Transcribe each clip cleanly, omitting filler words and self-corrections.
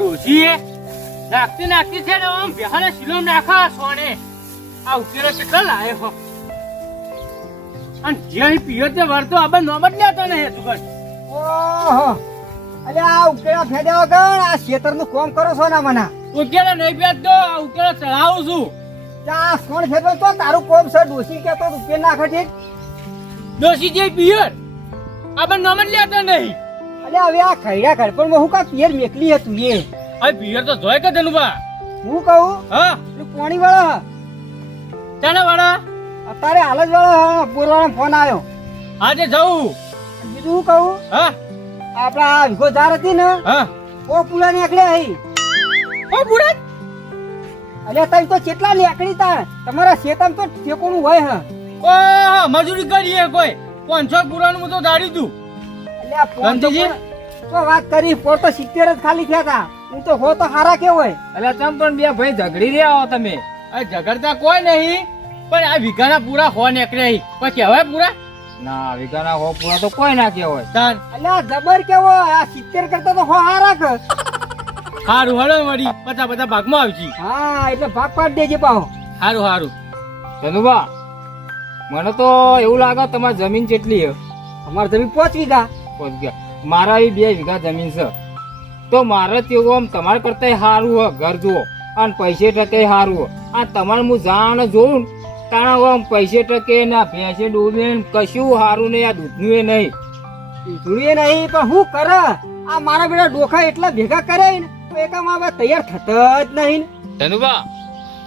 ડોશી નાખતી નાખતી છે ને આમ બેહાને શીલો નાખા સોને આ ઉકેલો કેટલા લાયો હો અને જે પીયો તે વરતો આબા નોમ જ લેતો ને તું ઓહો અલે આ ઉકેલા ફેદ્યા વગર આ ખેતરનું કામ કરો છો ને મને ઉકેલો નહીં બેસતો આ ઉકેલો ચડાવું છું ચા કોણ ફેદ્યો તો તારું કોમ છે ડોસી કેતો ઉકેલ નાખે છે ડોશી જે પિયર આબા નોમ જ લેતો નહીં અલે હવે આ ખૈડા ઘર પણ હું કા પિયર મેકલી હતું એ આ પિયર તો જોય કે ધનુબા હું કહું હા તું કોણી વાળા ચાલે વાળા અત્યારે હાલ જ વાળા બોલવાનો ફોન આવ્યો આજે જવું બીજું હું કહું હા આપડા આ વિગો જાર હતી ને હા ઓ પૂરા નીકળે હઈ ઓ બુડા અલે તઈ તો કેટલા નીકળી તા તમારા શેતામ તો ઠેકોનું હોય હ ઓ મજૂરી કરીએ કોઈ 500 પુરાનું હું તો દાડી દઉં અલે આ ફોન તો વાત કરી ફોન તો 70 જ ખાલી થયા તા હું તો હો તો હારા કેવો હોય અલ્યા તમ પણ બે ભાઈ ઝઘડી રહ્યા હો તમે આ ઝઘડતા કોઈ નહીં પણ આ વિઘાના પૂરા હો નીકળે પછી હવે પૂરા ના વિઘાના હો પૂરા તો કોઈ ના કે હોય તાન અલ્યા જબર કેવો આ 70 કરતા તો હો હારા કે હારું હળો વળી બધા ભાગમાં આવજી હા એટલે ભાગ પાડ દેજે પાહો હારું હારું ધનુબા મને તો એવું લાગે તમારી જમીન કેટલી છે અમાર જમીન 5 વીઘા મારા 2 વીઘા જમીન છે તો મારે તેવું આમ તમારા કરતા સારું હોય ઘર જુઓ અને પૈસે ટકે સારું હોય આ તમારે હું જાણ જોઉં તાણા આમ પૈસે ટકે ના ભેંસે ડૂબે કશું સારું નહીં આ દૂધનું એ નહીં જોઈએ નહીં પણ હું કરે આ મારા બેટા ડોખા એટલા ભેગા કરે ને તો એકામાં હવે તૈયાર થતા જ નહીં ધનુબા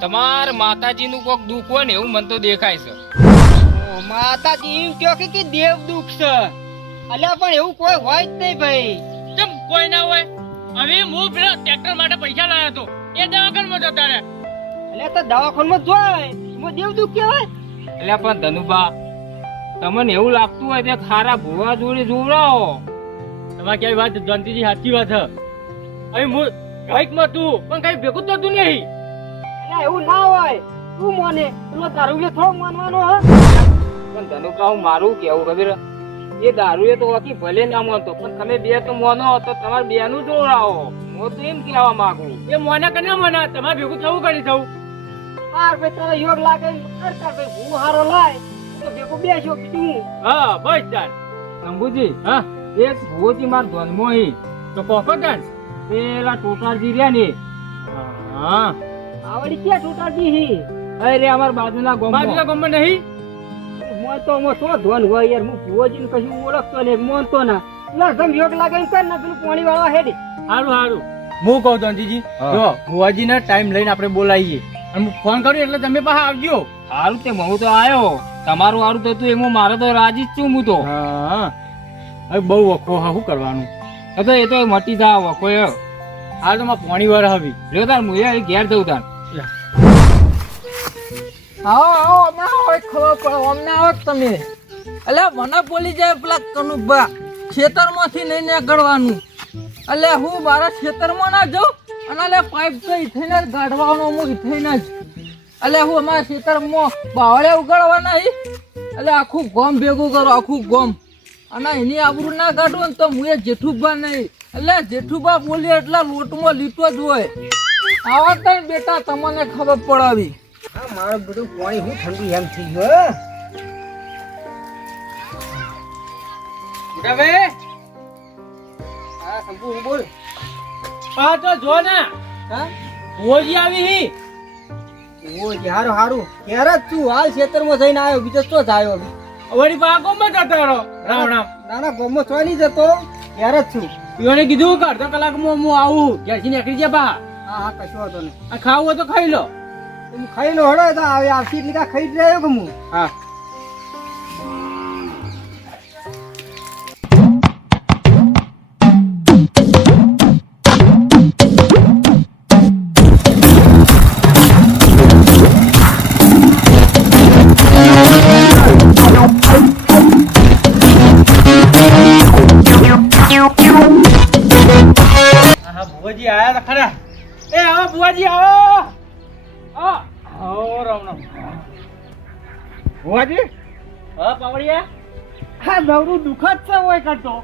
તમાર માતાજીનું કોક દુઃખ હોય ને એવું મને તો દેખાય છે માતાજી એમ કયો કે દેવ દુઃખ છે અલ્યા પણ એવું કોઈ હોય જ નહીં ભાઈ કેમ કોઈ ના હોય હવે હું પેલા ટ્રેક્ટર માટે પૈસા લાવ્યો હતો એ દવાખાનામાં જતા રહ્યા અલ્યા તો દવાખાનામાં જોય એમાં દેવ દુઃખ કહેવાય એટલે પણ ધનુબા તમને એવું લાગતું હોય કે ખારા ભૂવા જોડે જોવડાવો તમારે ક્યાંય વાત જયંતિજી સાચી વાત છે હવે હું કઈકમાં તું પણ કઈ ભેગું થતું નહીં અલ્યા એવું ના હોય તું મોને પેલો દારૂ થોડો માનવાનો હ પણ ધનુબા હું મારું કેવું ખબર એ દારૂ એ તો બાકી ભલે ના માનતો પણ તમે બે તો મોનો તો તમારે બે નું જોડાવો હું તો એમ કહેવા માંગુ એ મોને કે ના મોને તમારે ભેગું થવું કરી થવું હાર ભાઈ તારા યોગ લાગે કરતા ભાઈ હું હારો લાય તો ભેગું બેસ્યો બીજું હા બસ ચાલ શંભુજી હા એક ભૂવજી માર ધ્વનમાં હી તો કોકો ચાલ પેલા ટોટાજી રહ્યા ને હા આવડી ક્યાં ટોટાજી હી અરે અમાર બાજુના ગામમાં નહીં મોય તો મો તો ધોન હોય યાર હું ભુવજીને કશું ઓળખતો ને મોનતો ના લા સમ યોગ લાગે એમ કર ને પેલું પાણી વાળા હેડી હારું હારું હું કહું ધનજીજી જો ભુવાજી ના ટાઈમ લઈને આપણે બોલાવીએ અને હું ફોન કરું એટલે તમે પાછા આવજો હારું તે હું તો આવ્યો તમારું હારું થતું એમાં મારે તો રાજી જ છું હું તો હા હવે બહુ વખો હા શું કરવાનું તો એ તો મટી જા વખો હાલ તો પાણી વાર આવી જો તાર હું ઘેર જઉં તાર આવો હમણાં હોય ખબર પડે અમને આવો તમે એટલે મને બોલી જાય પેલા કનુભા ખેતરમાંથી નહીં નીકળવાનું એટલે હું મારા ખેતરમાં ના જાઉં અને એટલે પાઇપ તો થઈને જ ગાઢવાનો હું થઈને જ એટલે હું અમારા ખેતરમાં બાવળે ઉગાડવાના એટલે આખું ગોમ ભેગું કરો આખું ગોમ અને એની આબરૂ ના કાઢવું ને તો હું એ જેઠુભા નહીં એટલે જેઠુભા બોલી એટલા લોટમાં લીટો જ હોય આવા તો બેટા તમને ખબર પડાવી આ મારું બધું પાણી હું ઠંડુ એમ થઈ ગયો હવે હા સંપુ હું બોલ હા તો જો ને હા ભુવજી આવી હી ઓ હારું હારું ક્યારે તું હાલ ખેતરમાં જઈને આવ્યો બીજો તો જ આવ્યો વળી પાકોમાં જતો રહો રામ રામ નાના ગોમમાં છો નહીં જતો ક્યારે જ છું એને કીધું કે અડધો કલાકમાં હું આવું ઘેરથી નીકળી જા બા હા હા કશો વાંધો નહીં આ ખાવું હોય તો ખાઈ લો હું ખાઈ લો હડો તો આવે આવતી એટલે કા ખાઈ જ રહ્યો કે હું હા ભુવાજી આયા હતા ખરા એ આવો ભુવાજી આવો રામ રામ ભુવાજી હા પાવડિયા હા નવરું દુઃખ જ છે હોય કરતો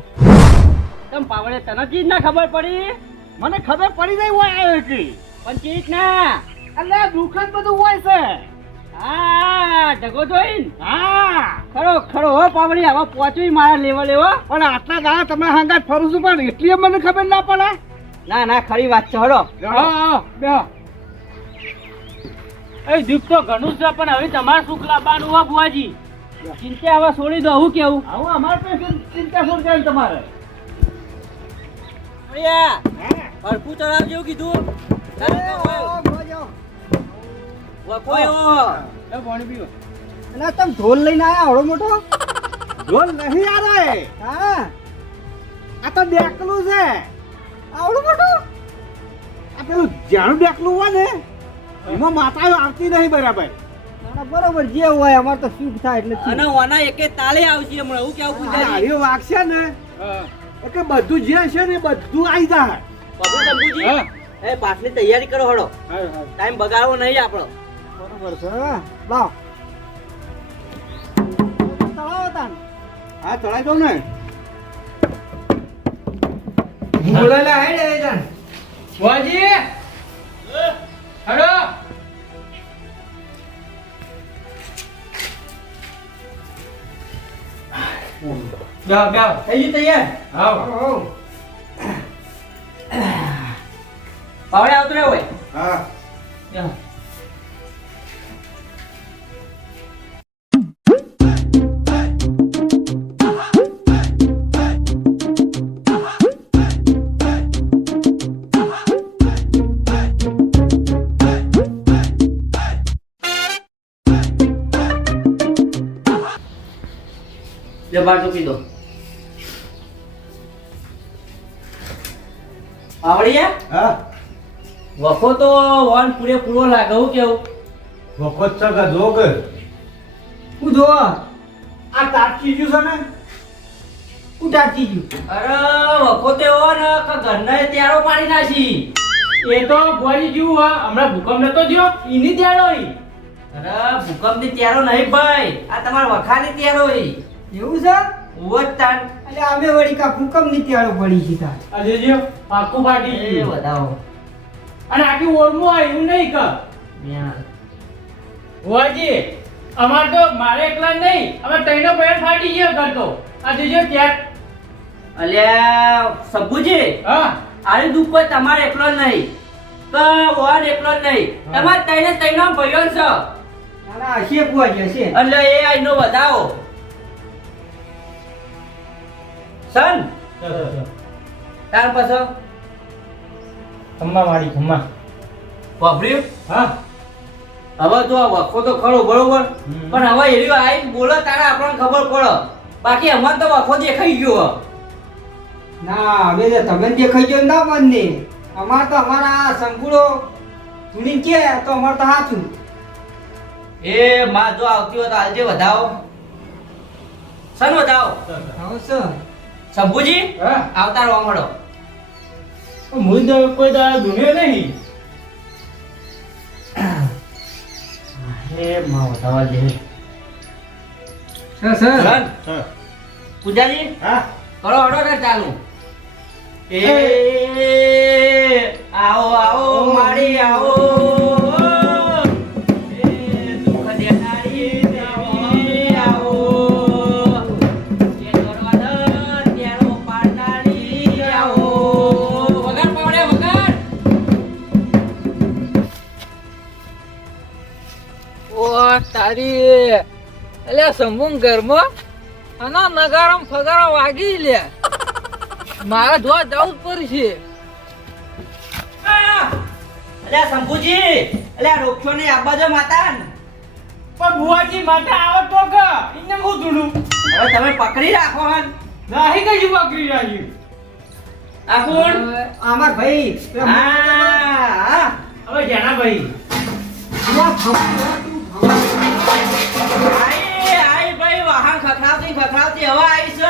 તમ પાવડિયા તને જ ના ખબર પડી મને ખબર પડી જાય હોય આવ્યો કે પણ ચીક ના એટલે દુઃખ જ બધું હોય છે હા ઢગો જોઈન હા ખરો ખરો હો પાવડી હવે પહોંચવી મારા લેવલ એવો પણ આટલા દાડા તમે હંગાત ફરું છું પણ એટલી મને ખબર ના પડે ના ના ખરી વાત છે હળો બેહો એ દુઃખ તો ઘણું છે પણ હવે તમારે સુખ લાવવાનું હોય બુઆજી ચિંતા હવે છોડી દો હું કેવું આવું અમારે તો ચિંતા છોડ જાય તમારે ભરપૂર ચડાવ જેવું કીધું તમે ઢોલ લઈને આયા આવડો મોટો ઢોલ નહીં આવે હા આ તો ડેકલું છે આવડું મોટું આ પેલું જાણું ડેકલું હોય ને એમાં માતાઓ આવતી નહીં બરાબર બરોબર જે હોય અમારે તો સુખ થાય એટલે અને ઓના એકે તાળે આવશે હમણાં હું કેવું પૂછાય એ વાગશે ને કે બધું જે છે ને બધું આવી જાય શંભુજી એ પાછલી તૈયારી કરો હળો ટાઈમ બગાડવો નહીં આપણો બરોબર છે લાવ તળાવ તાન હા ચડાઈ દો ને બોલેલા હે રે જાન બુઆજી હડો બેહો બેહો થઈ ગયું તૈયાર આવો પાવડે આવતો હોય હા બેહો લે બાર તો પીધો પાવડિયા હા વખો તો વન પૂરેપૂરો લાગે હું કેવું વખત છે જોગ હું જો આ તાટકી ગયું છે ને હું તાટકી ગયું અરે વખો તો એવો ને કે ઘરના ત્યારો પાડી નાખી એ તો બુઆજી જેવું હા હમણાં ભૂકંપ નતો જ્યો ઈની ત્યારો ઈ અરે ભૂકંપની ત્યારો નહીં ભાઈ આ તમારા વખાની ત્યારો એવું છે ઉવો જ તાન એટલે અમે વળી કા ભૂકંપ ની ત્યારો પડી છે તાર આજે જો પાકું ફાટી એ ગયું બતાવો અને આખી ઓરમો હોય એવું નહીં કર મ્યા. બુઆજી અમાર તો મારે એકલા નહીં અમે તઈનો પેર ફાટી ગયો કરતો આ જોજો ત્યાં અલ્યા સબ્બુજી હા આની દુઃખ કોઈ તમારે એકલો જ નહીં તો વન એકલો જ નહીં તમારે તઈને તઈનો ભયો છે ના ના હશે બુઆજી હશે એટલે એ આઈનો બતાવો સન ત્યાર પછી ખમ્મા વાળી ખમ્મા વાપર્યું હા હવે તો આ વખો તો ખરો બરોબર પણ હવે એરી આઈ બોલે તારે આપણને ખબર પડે બાકી અમાર તો વખો દેખાઈ ગયો ના હવે તો તમે દેખાઈ ગયો ના બંને અમાર તો અમારા સંકુળો ધૂણી કે તો અમાર તો હાચું એ માં જો આવતી હોય તો આલજે વધાવો સન વધાવો આવો સર શંભુજી હા આવતા રહો મળો હું તો કોઈ દાડા દુનિયા નહીં એ માં વધાવા દે સર સર સન પૂજાજી હા કરો હડો ને ચાલુ એ આવો આવો મારી આવો એ દુઃખ દેનારી દેવી આવો એ દરવાજા ત્યારો પાડનારી આવો વગર પાવડે વગર ઓ તારી એટલે સંભું ઘરમાં અને નગારામ ફગારા વાગી લે મારે જોવા જવું જ પડશે અલ્યા શંભુજી અલ્યા રોક્યો ને આ બાજુ માતા પણ બુઆજી માટે આવે તો કે એને હું ધૂણું હવે તમે પકડી રાખો હન નાહી કઈ પકડી રાખ્યું આ કોણ અમાર ભાઈ હા હવે જેના ભાઈ આઈ ભાઈ વાહન ખખડાવતી ખખડાવતી હવે આવી છે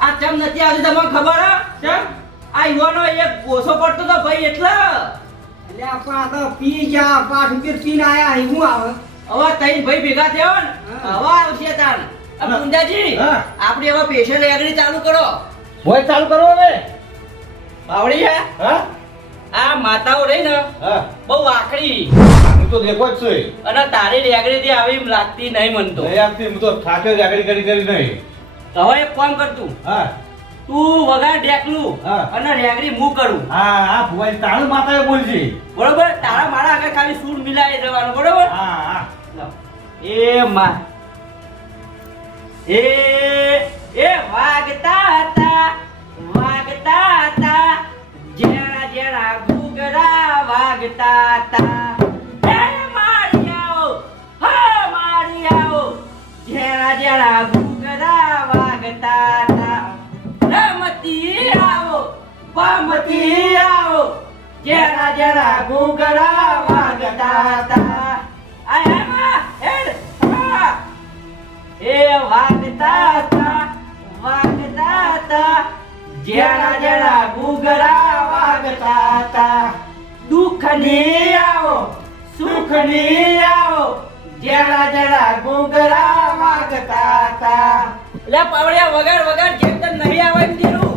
આ ચમ નથી આવતી તમને ખબર હે કેમ આ યુવાનો એક ગોસો પડતો તો ભાઈ એટલે એટલે આપણા તો પી ગયા 5 રૂપિયા પીને આયા હું આવે હવે તઈ ભાઈ ભેગા થયો ને હવે આવશે તાન આ પુંજાજી હા. આપણે હવે પેશન્ટ એગ્રી ચાલુ કરો ભોય ચાલુ કરો હવે. બાવળિયા હા આ માતાઓ રહી ને હા બહુ આકડી હું તો દેખો જ છું. અને તારી રેગડીથી આવી એમ લાગતી નહીં મન તો. નહીં આપતી, હું તો થાકે જ આગળ કરી નહીં. તો હવે એક કામ કર તું હા તું વગાડ ડેકલું હા. અને રેગડી હું કરું હા હા ભુવાજી તારું માતાએ બોલશે. બરોબર તારા મારા આગળ ખાલી સૂર મિલાઈ જવાનું બરોબર હા હા એ માં એ વાગતા હતા જેણા જેણા ઘૂઘરા વાગતા હતા હે મારિયાઓ જેણા જેણા ઘૂઘરા વાગતા હતા રમતી આવો બમતી આવો જેણા જેણા ઘૂઘરા વાગતા હતા આયા હેડ એ વાગતા હતા જેણા જેણા ઘૂઘરા વાગતા હતા દુઃખની આવો સુખની આવો જેણા જેણા ઘૂઘરા વાગતા હતા લે પાવડિયા વગાડ વગાડ જેમ તેમ નહીં આવે એમ દીરું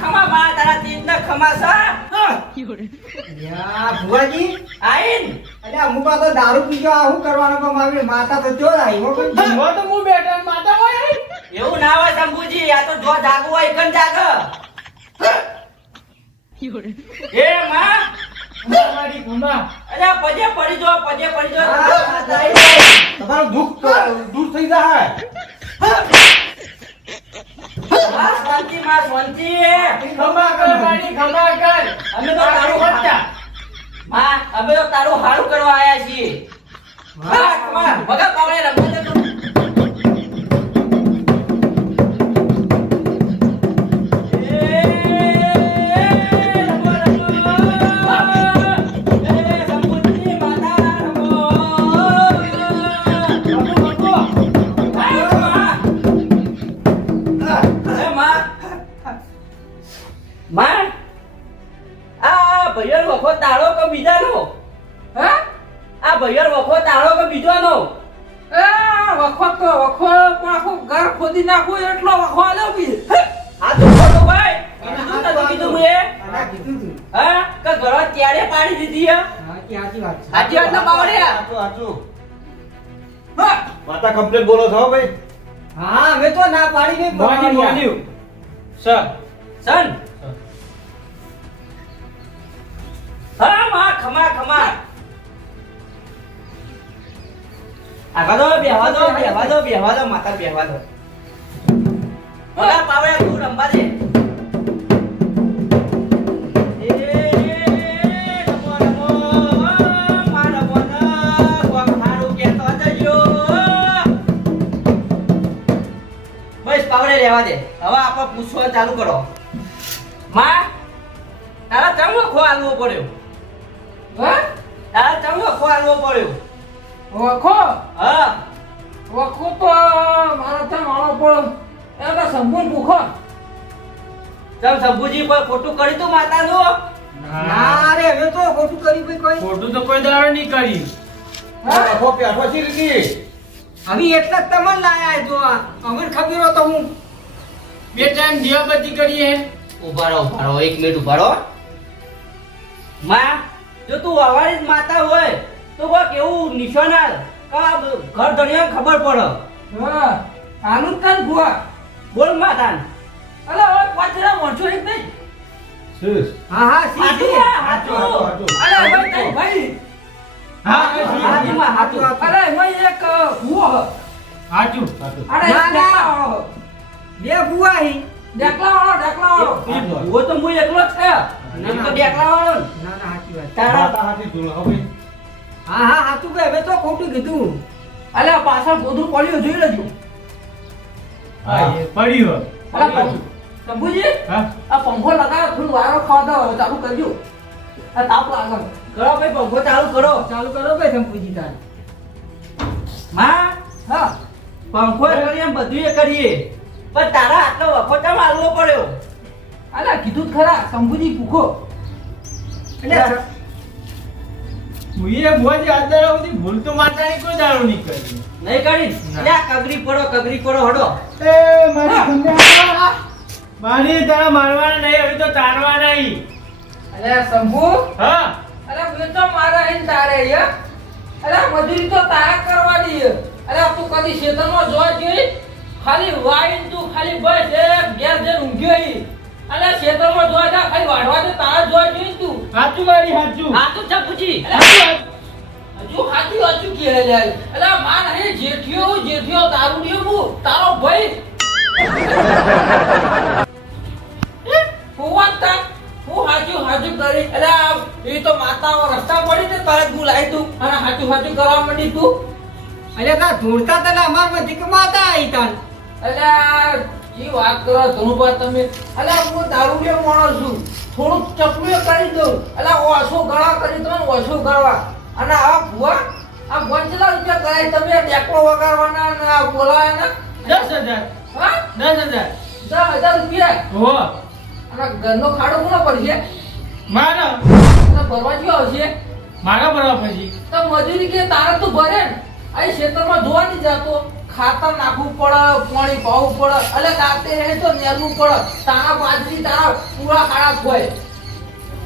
ખમા બા તારા તીજના ખમા સા યા ભુવાજી આઈન અરે અમુક વાર તો દારૂ પી ગયો શું કરવાનું પણ મારી માતા તો ચોર આવી હો કોઈ જીવો તો હું બેઠા ને માતા હોય એવું ના હોય શંભુજી આ તો જો જાગવું હોય એકન જાગ એ માં મારી ખંભા અરે પજે પડી જો તમારું દુઃખ દૂર થઈ જાય. માં શાંતિ ખંભા કર મારી ખંભા કર અમે તો તારું માં અમે તો તારું હારું કરવા આયા છીએ ભગત પાવડે રમવા દે તો માં આ ભૈયર વખો તાળો કે બીજાનો હા આ ભૈયર વખો તાળો કે બીજાનો એ વખો પણ આખું ઘર ખોદી નાખું એટલો વખો આલ્યો બી આ તો ખોટો ભાઈ કીધું મેં અલા કીધું તું હા કે ઘર ત્યારે પાડી દીધી હે હા કે સાચી વાત છે સાચી વાત ના બાવળિયા સાચું સાચું. હા માતા કમ્પ્લેટ બોલો છો ભાઈ. હા અમે તો ના પાડી નહીં મોની મોની સર સન હા માં ખમા આગળ દો બેહવા દો માતા બેહવા દો ઓલા પાવડા તું રંબા દે પાવડે રહેવા દે હવે આપણે પૂછવાનું ચાલુ કરો માં તારા ચમ વખો આલવો પડ્યો હા તારા ચમ વખો આલવો પડ્યો વખો હા વખો તો મારા ત્યાં મારો પણ એ તો સંપૂર્ણ ભૂખો ચમ શંભુજી કોઈ ખોટું કર્યું તું માતાનું ના રે હવે તો ખોટું કરી ભાઈ કોઈ ખોટું તો કોઈ દાડો નહીં કર્યું હા? વખો પેઠો છે રીતિ. હવે એટલે જ તમને લાયા જો અમને ખબર હતો હું બે ટાઈમ દીવાબત્તી કરીએ ઉભા રહો 1 મિનિટ ઉભા રહો માં જો તું અવારી જ માતા હોય તો કોઈ કેવું નિશાન ઘર ધણીને ખબર પડે હા આનું કાન ભુવા બોલ માતા અલે હવે પાછળ મોણસો એક નહીં શું? હા હા સીધી સાચું, સાચું. અલે હવે કઈ ભાઈ હા હાચું. અરે એમાં એક ભુવો સાચું સાચું. અરે એક ડેકલા વાળો બે ભુવા હી ડેકલા વાળો વો તો હું એકલો જ છે નહીં તો ડેકલા વાળો ને. ના ના સાચી વાત તારા માતા હાથી ધૂળ હો ભાઈ. હા હા સાચું કે હવે તો ખોટું કીધું અલે પાછળ ગોધરું પડ્યું જોઈ લેજો હા એ પડ્યું અલે શંભુજી હા આ પંખો લગાવો થોડું વારો ખાવા દો ચાલુ કરજો આ તાપ લાગે કરો ભાઈ પંખો ચાલુ કરો ચાલુ કરો ભાઈ શંભુજી તાર માં હા પંખો એ કરીએ એમ બધું એ કરીએ પણ તારા આટલો વખો કેમ આલવો પડ્યો અલે કીધું જ ખરા શંભુજી ભૂખો એટલે હું એ ભુવાજી આદર આવતી ભૂલ તો માતાની કોઈ દારૂ નહીં કરી. નહીં કરી લે કગરી પડો હડો એ મારી કન્યા મારી તારા મારવાના નહીં, હવે તો તારવા નહીં. અલે શંભુ હા અલે હું તો મારા અહીં તારે હે અલે મજૂરી તો તારા કરવાની હે. અલે તું કદી ખેતરમાં જોવા જઈ ખાલી વાઈન તું ખાલી બસ એક ઘેર જઈને ઊંઘ્યો હી. અલે ખેતરમાં જોવા જા ખાલી વાઢવા દે તારા જોવા જઈ તું. સાચું મારી સાચું. આ તો ચપુજી હજુ હાચું કે લે અલે માન હે જેઠિયો દારૂડિયો હું તારો ભાઈ હું વાંચતા હું હાચું કરી અલે એ તો માતાઓ રસ્તા પડી તે તારે તું લાઈ તું અને હાચું કરવા માંડી તું. અલે કા ધૂળતા તને અમાર માં દીકમાતા આઈ તાન અલે જી વાત કરો ધનુભા તમે. અલે હું દારૂડિયો માણસ છું, થોડું ચપલું કરી દઉં. અલે ઓછો ગળા કરી દો ને ઓછો ગળવા. અને આ ભુવા આ બંચલા રૂપિયા કરાય તમે ડેકો વગાડવાના અને આ બોલાવાના 10,000. હા 10,000. 10,000 રૂપિયા. હો અને ઘરનો ખાડો કોનો પડશે મારા અને ભરવા કયો આવશે મારા બરાબર પછી તો મજૂરી કે તારે તો ભરે ને આ ખેતરમાં જોવા નહીં જાતો. ખાતર નાખવું પડે, પાણી પાવું પડે, એટલે ગાતે રહે તો નેરવું પડે. તારા બાજરી તારા પૂરા ખાડા હોય.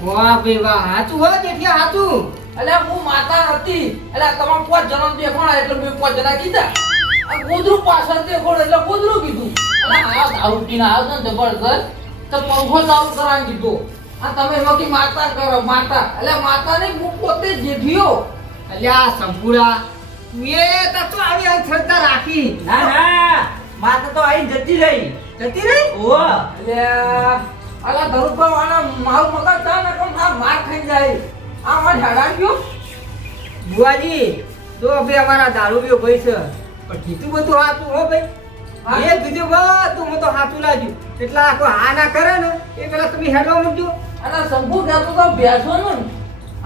વાહ ભાઈ વાહ હાચું હો જેઠિયા હાચું એટલે હું માતા હતી એટલે તમારે 5 જણા દેખાણા એટલે મેં 5 જણા કીધા. આ ગોદરું પાછળ દેખોડ એટલે ગોદરું કીધું. અને આ દારૂ પીને આવ્યો ને જબરદસ્ત તો પંખો ચાલુ કરાવી દીધો. આ તમે એમાંથી માતા કરો માતા એટલે માતા ને હું પોતે જેઠિયો. અલ્યા સંપૂરા તું તો આવી અંધશ્રદ્ધા રાખી ના માતા તો આઈ જતી રહી ઓ એટલે અલા ધરુપા વાળા મારું મગજ તા ને કોમ આ માર ખાઈ જાય. આ માર હડાઈ ગયો. બુઆજી તો હવે અમારા દારૂડિયો ભાઈ છે પણ કીધું બધું હાચું હો ભાઈ એ કીધું બધું હું તો હાચું લાગ્યું એટલે આ કોઈ હા ના કરે ને એ પેલા તમે હેડવા મૂકજો અને સંપૂ કહેતો તો બેસવાનું ને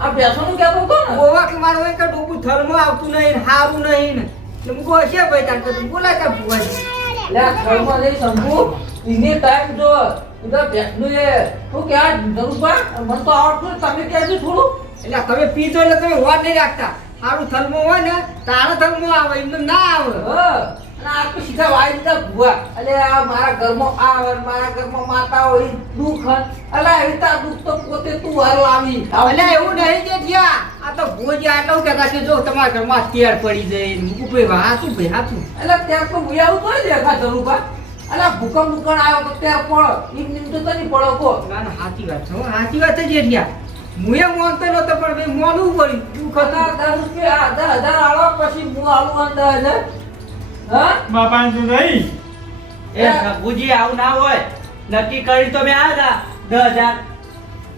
આ બેસવાનું કહેતો તો ને ઓવા કે મારો એક ડોબું થર્મો આવતું નહીં હારું નહીં ને એટલે મુકો હશે ભાઈ તાર તો બોલાય તા બુઆજી લે ઘરમાં જઈ સંપૂ ઇને ટાઈમ જો ઇધર બેસનું એ તું કે આ ધરુપા મને તો આવડતું તમે કહેજો થોડું. એટલે તમે પીજો એટલે તમે હોવા નહીં રાખતા હારું થર્મો હોય ને તારો થર્મો આવે એમને ના આવે અને આ તો સીધા વાઈ દીધા ભુવા. એટલે આ મારા ઘરમાં આવે મારા ઘરમાં માતા હોય દુઃખ અલા એતા દુઃખ તો પોતે તું હાર લાવી. એટલે એવું નહીં કે જ્યાં આ તો ભોજી આટલું કહેતા કે જો તમારા ઘરમાં તેર પડી જાય મુકુ ભાઈ હાચું ભાઈ હાચું એટલે ત્યાં તો ભૂયાવું તો દેખા ધરુપા. અલા ભૂકંપ આવ્યો તો ત્યાં પડ એક નિમિત્ત તો નહીં પડો કો. ના ના સાચી વાત છે હો, સાચી વાત છે જ્યાં હું એ માનતો નતો પણ ભાઈ મોનવું પડ્યું દુઃખ ખતર હતું 10 રૂપિયા 10,000 આલો પછી હું આલું 10,000. હા બાપાને તું નહીં એ સબુજી આવું ના હોય નક્કી કરી તો મેં આવ્યા 10,000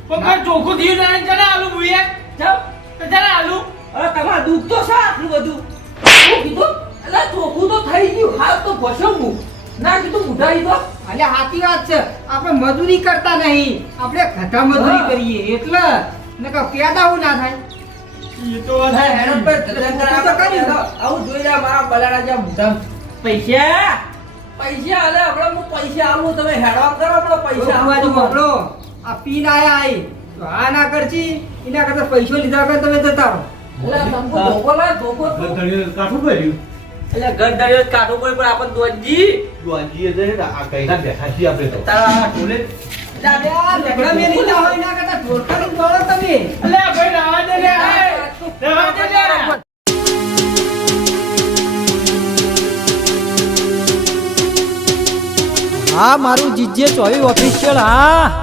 પણ ચોખ્ખું થયું નહીં જરા આલુ ભૂએ ચાલ તો જરા આલુ અરે તમારું દુઃખ તો છે આટલું બધું શું કીધું એટલે ચોખ્ખું તો થઈ ગયું હાલ તો ભસ્યો હું ના કીધું મુઢાઈ તો એટલે સાચી વાત છે આપણે મજૂરી કરતા નહીં આપણે ખટા મજૂરી કરીએ એટલે નકર પેદા હું ના થાય એ તો વાત છે. હેડો પર ધંધા તો કરી દો. આવું જોઈ લે મારા બલાડા જ્યાં મુઢા પૈસા પૈસા આલે આપણે હું પૈસા આલું તમે હેડવા કરો આપણે પૈસા બાજુ આલું. મોકલો આ પીન આયા આઈ તો આ ના કરજી એના કરતા પૈસો લીધા વગર તમે જતા રહો એટલે સંપુ ધોકો લાય ધોકો તો. કાઠું કર્યું એટલે ગરદારીઓ કાઢવું પડે પણ આપણ દોજી દોજી એટલે આ કઈના બેઠા છીએ આપણે તો તારા ટોલે ઝઘડા મેલી ના હોય ના કરતા ઢોલકાની દોડો તમે અલે ભાઈ રાવા દે લે રાવા દે લે હા મારું જીજે ચોવી ઓફિશિયલ હા